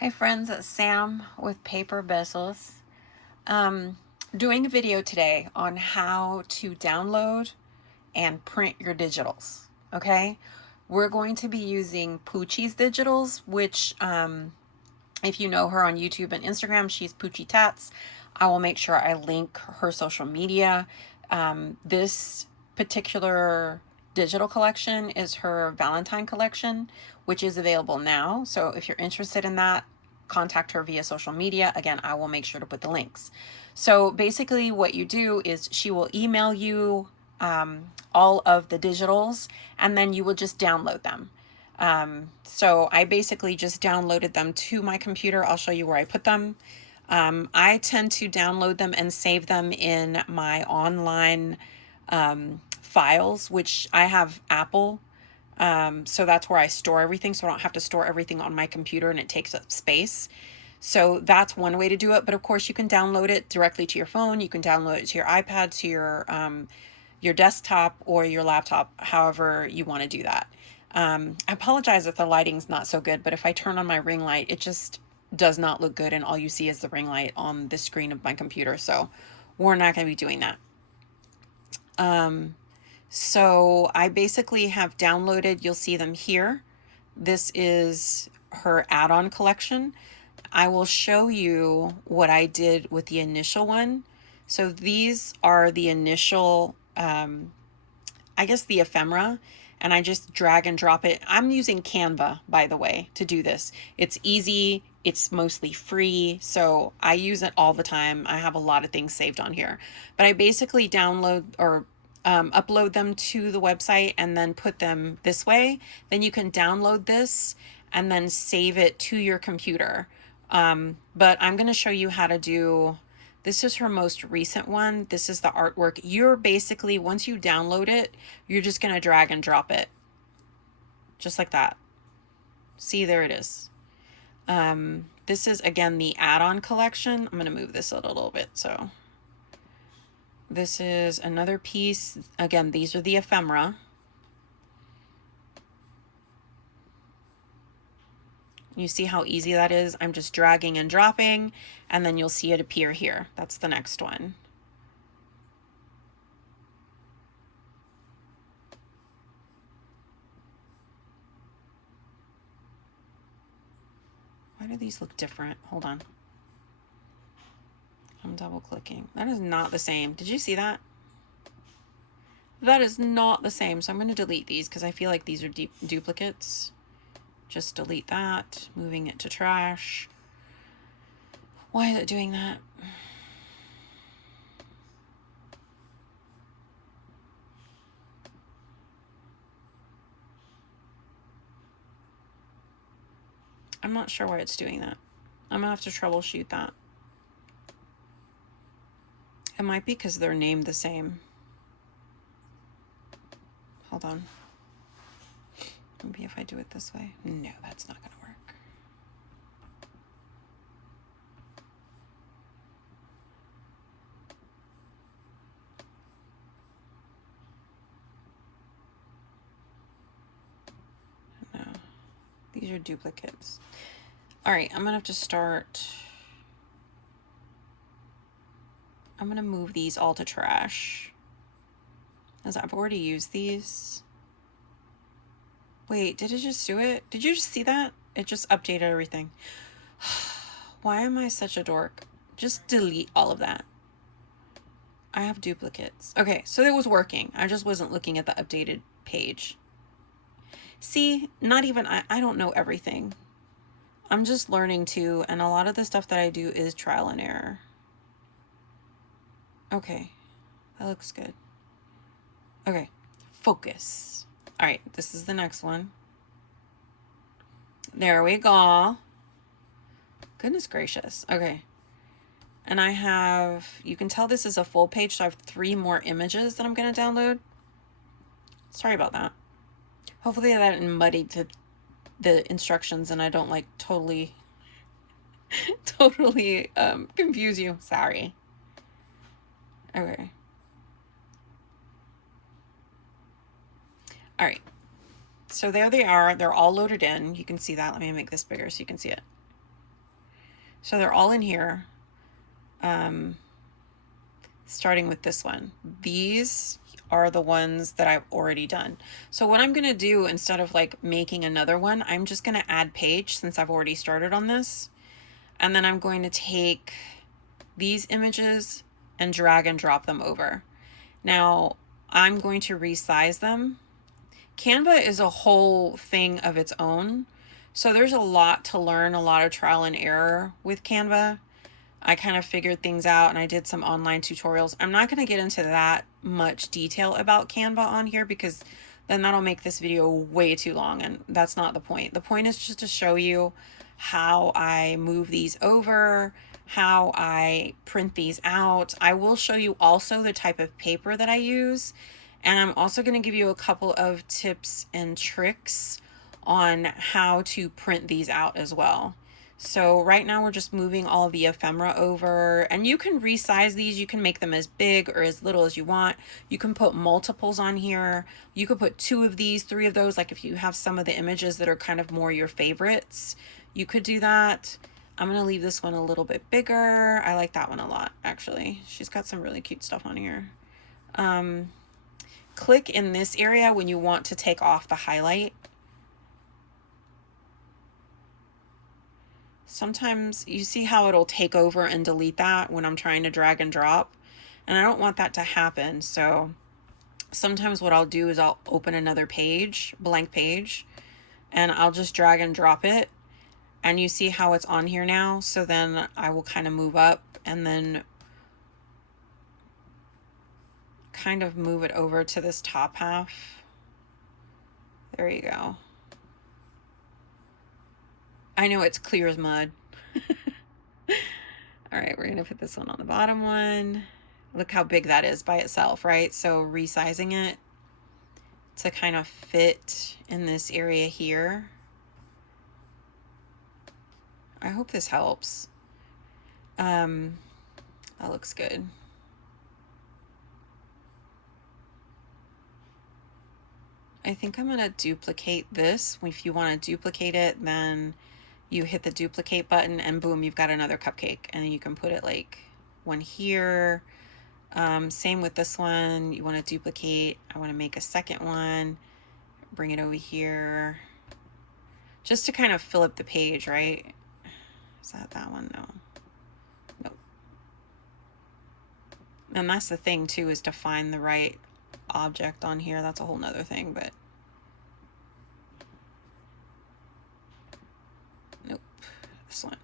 Hi friends, it's Sam with Paper Besos. Doing a video today on how to download and print your digitals. Okay, we're going to be using Puchy's digitals, which if you know her on YouTube and Instagram, she's Puchy Tats. I will make sure I link her social media. This particular digital collection is her Valentine collection, which is available now. So if you're interested in that, contact her via social media. Again, I will make sure to put the links. So basically what you do is she will email you all of the digitals, and then you will just download them. So I basically just downloaded them to my computer. I'll show you where I put them. I tend to download them and save them in my online files, which I have Apple. So that's where I store everything. So I don't have to store everything on my computer and it takes up space. So that's one way to do it. But of course you can download it directly to your phone. You can download it to your iPad, to your desktop or your laptop, however you want to do that. I apologize if the lighting's not so good, but if I turn on my ring light, it just does not look good and all you see is the ring light on the screen of my computer. So we're not going to be doing that. So I basically have downloaded, you'll see them here. This is her add-on collection. I will show you what I did with the initial one. So these are the initial, I guess the ephemera, and I just drag and drop it. I'm using Canva, by the way, to do this. It's easy. It's mostly free, so I use it all the time. I have a lot of things saved on here, but I basically download or upload them to the website and then put them this way. Then you can download this and then save it to your computer. But I'm going to show you how to do, this is her most recent one. This is the artwork. You're basically, once you download it, you're just going to drag and drop it. Just like that. See, there it is. This is, again, the add-on collection. I'm going to move this a little bit. So this is another piece. Again, these are the ephemera. You see how easy that is? I'm just dragging and dropping, and then you'll see it appear here. That's the next one. Why do these look different? Hold on. I'm double clicking. That is not the same. Did you see that? That is not the same. So I'm going to delete these because I feel like these are duplicates. Just delete that. Moving it to trash. Why is it doing that? I'm not sure why it's doing that. I'm gonna have to troubleshoot that. It might be because they're named the same. Hold on. Maybe if I do it this way. No, that's not gonna work. No, these are duplicates. All right, I'm gonna have to start. I'm gonna move these all to trash, as I've already used these. Wait, did it just do it? Did you just see that? It just updated everything. Why am I such a dork? Just delete all of that. I have duplicates. Okay, so it was working. I just wasn't looking at the updated page. See, not even, I don't know everything. I'm just learning too, and a lot of the stuff that I do is trial and error. Okay, that looks good. Okay, focus. All right, this is the next one. There we go. Goodness gracious. Okay. And I have, you can tell this is a full page, so I have 3 more images that I'm going to download. Sorry about that. Hopefully that didn't muddy the instructions and I don't like totally confuse you. Sorry. Okay. All right. So there they are. They're all loaded in. You can see that. Let me make this bigger so you can see it. So they're all in here. Starting with this one. These are the ones that I've already done. So what I'm gonna do, instead of like making another one, I'm just gonna add page since I've already started on this. And then I'm going to take these images and drag and drop them over. Now I'm going to resize them. Canva is a whole thing of its own. So there's a lot to learn, a lot of trial and error with Canva. I kind of figured things out and I did some online tutorials. I'm not going to get into that much detail about Canva on here because then that'll make this video way too long, and that's not the point. The point is just to show you how I move these over, how I print these out. I will show you also the type of paper that I use, and I'm also going to give you a couple of tips and tricks on how to print these out as well. So right now we're just moving all of the ephemera over, and you can resize these. You can make them as big or as little as you want. You can put multiples on here. You could put 2 of these, 3 of those. Like if you have some of the images that are kind of more your favorites, you could do that. I'm going to leave this one a little bit bigger. I like that one a lot, actually. She's got some really cute stuff on here. Click in this area when you want to take off the highlight. Sometimes you see how it'll take over and delete that when I'm trying to drag and drop, and I don't want that to happen. So sometimes what I'll do is I'll open another page, blank page, and I'll just drag and drop it, and you see how it's on here now. So then I will kind of move up and then kind of move it over to this top half. There you go. I know it's clear as mud. All right, we're gonna put this one on the bottom one. Look how big that is by itself, right? So resizing it to kind of fit in this area here. I hope this helps. That looks good. I think I'm gonna duplicate this. If you want to duplicate it, then you hit the duplicate button and boom, you've got another cupcake, and you can put it like one here. Same with this one. You want to duplicate. I want to make a second one, bring it over here just to kind of fill up the page, right? Is that one? No. Nope. And that's the thing too, is to find the right object on here. That's a whole nother thing, but nope. This one.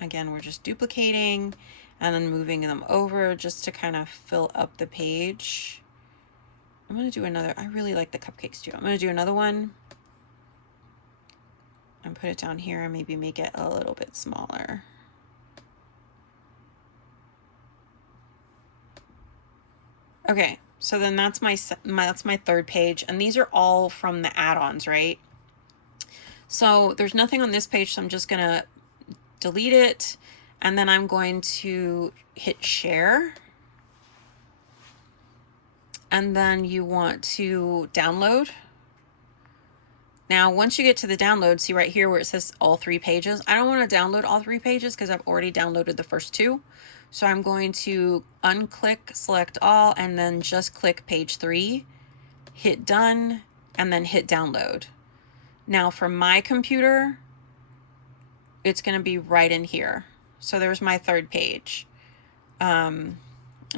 Again, we're just duplicating and then moving them over just to kind of fill up the page. I'm going to do another. I really like the cupcakes too. I'm going to do another one and put it down here and maybe make it a little bit smaller. Okay, so then that's my third page, and these are all from the add-ons, right? So there's nothing on this page, so I'm just gonna delete it, and then I'm going to hit share. And then you want to download. Now, once you get to the download, see right here where it says all 3 pages. I don't want to download all 3 pages because I've already downloaded the first 2. So I'm going to unclick, select all, and then just click page 3, hit done, and then hit download. Now for my computer, it's going to be right in here. So there's my 3rd page. Let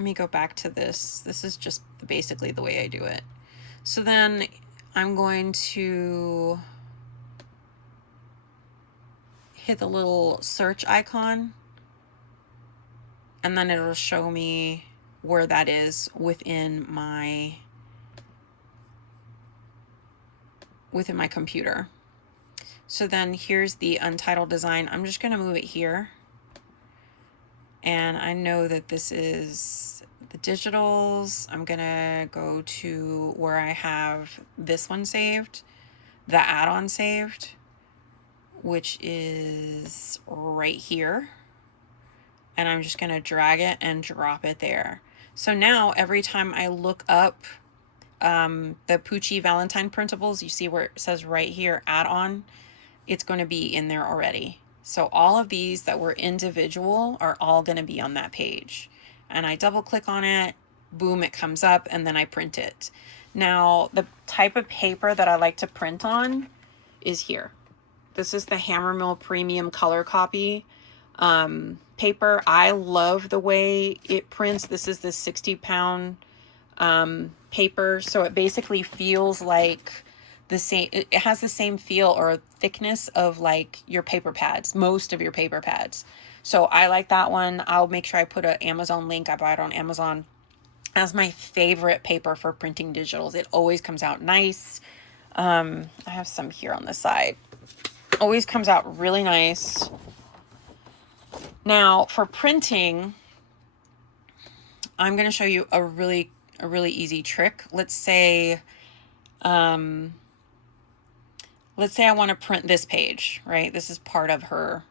me go back to this. This is just basically the way I do it. So then I'm going to hit the little search icon, and then it'll show me where that is within my computer. So then here's the untitled design. I'm just going to move it here. And I know that this is the digitals. I'm going to go to where I have this one saved, the add-on saved, which is right here. And I'm just going to drag it and drop it there. So now every time I look up the Puchy Valentine printables, you see where it says right here, add-on, it's going to be in there already. So all of these that were individual are all going to be on that page. And I double click on it, boom, it comes up, and then I print it. Now, the type of paper that I like to print on is here. This is the Hammermill Premium Color Copy paper. I love the way it prints. This is the 60-pound paper. So it basically feels like the same, it has the same feel or thickness of like your paper pads, most of your paper pads. So I like that one. I'll make sure I put an Amazon link. I buy it on Amazon. That's my favorite paper for printing digitals. It always comes out nice. I have some here on the side. Always comes out really nice. Now for printing, I'm going to show you a really easy trick. Let's say I want to print this page, right? This is part of her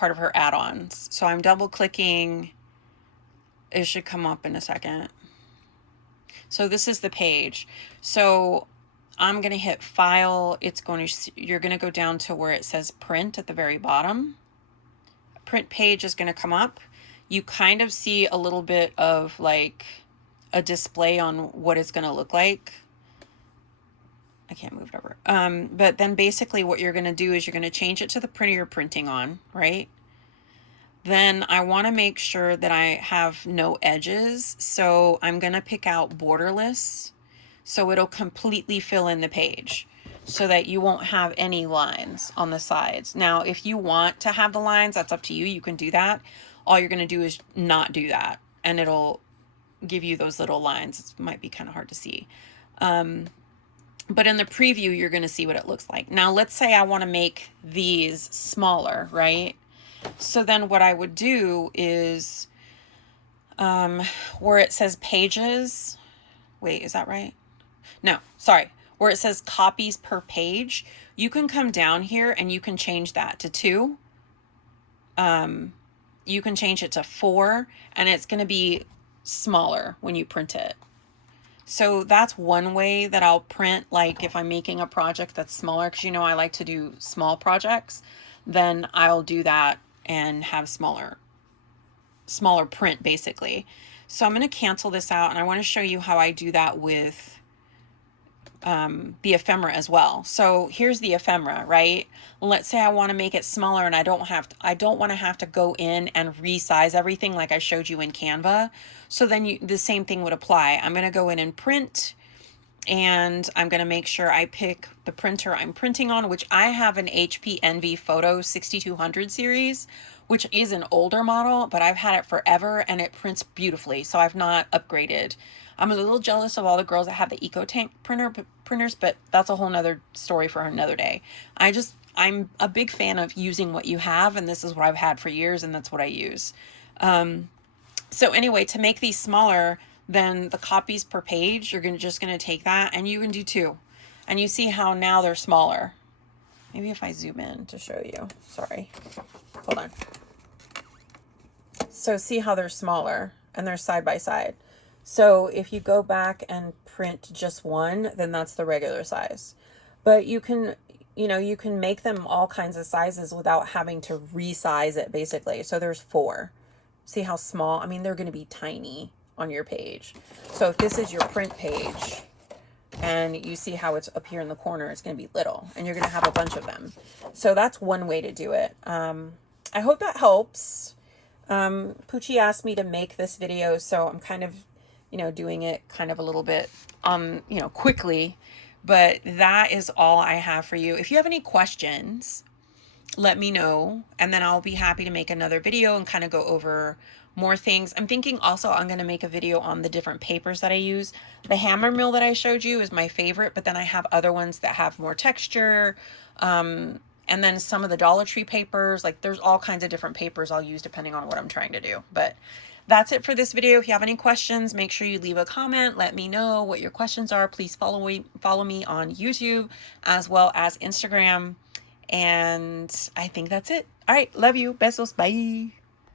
add-ons. So I'm double clicking. It should come up in a second. So this is the page. So I'm going to hit file. You're going to go down to where it says print at the very bottom. Print page is going to come up. You kind of see a little bit of like a display on what it's going to look like. I can't move it over. But then basically what you're going to do is you're going to change it to the printer you're printing on, right? Then I want to make sure that I have no edges. So I'm going to pick out borderless. So it'll completely fill in the page so that you won't have any lines on the sides. Now, if you want to have the lines, that's up to you. You can do that. All you're going to do is not do that, and it'll give you those little lines. It might be kind of hard to see. But in the preview, you're going to see what it looks like. Now, let's say I want to make these smaller, right? So then what I would do is where it says pages, wait, is that right? No, sorry. Where it says copies per page, you can come down here and you can change that to 2. You can change it to 4, and it's going to be smaller when you print it. So that's one way that I'll print, like if I'm making a project that's smaller, because you know I like to do small projects, then I'll do that and have smaller print basically. So I'm going to cancel this out, and I want to show you how I do that with the ephemera as well. So here's the ephemera, right? Let's say I want to make it smaller and I don't want to have to go in and resize everything like I showed you in Canva. So then the same thing would apply. I'm going to go in and print, and I'm going to make sure I pick the printer I'm printing on, which I have an HP Envy Photo 6200 series, which is an older model, but I've had it forever and it prints beautifully. So I've not upgraded. I'm a little jealous of all the girls that have the EcoTank printers, but that's a whole nother story for another day. I'm a big fan of using what you have, and this is what I've had for years, and that's what I use. So anyway, to make these smaller than the copies per page, you're just gonna take that, and you can do 2. And you see how now they're smaller. Maybe if I zoom in to show you. Sorry. Hold on. So see how they're smaller, and they're side by side. So if you go back and print just one, then that's the regular size. But you can make them all kinds of sizes without having to resize it basically. So there's 4. See how small? I mean, they're going to be tiny on your page. So if this is your print page and you see how it's up here in the corner, it's going to be little, and you're going to have a bunch of them. So that's one way to do it. I hope that helps. Puchy asked me to make this video, so I'm kind of doing it kind of a little bit, quickly, but that is all I have for you. If you have any questions, let me know, and then I'll be happy to make another video and kind of go over more things. I'm thinking also I'm going to make a video on the different papers that I use. The Hammermill that I showed you is my favorite, but then I have other ones that have more texture, and then some of the Dollar Tree papers. Like there's all kinds of different papers I'll use depending on what I'm trying to do. But that's it for this video. If you have any questions, make sure you leave a comment. Let me know what your questions are. Please follow me on YouTube as well as Instagram. And I think that's it. All right. Love you. Besos. Bye.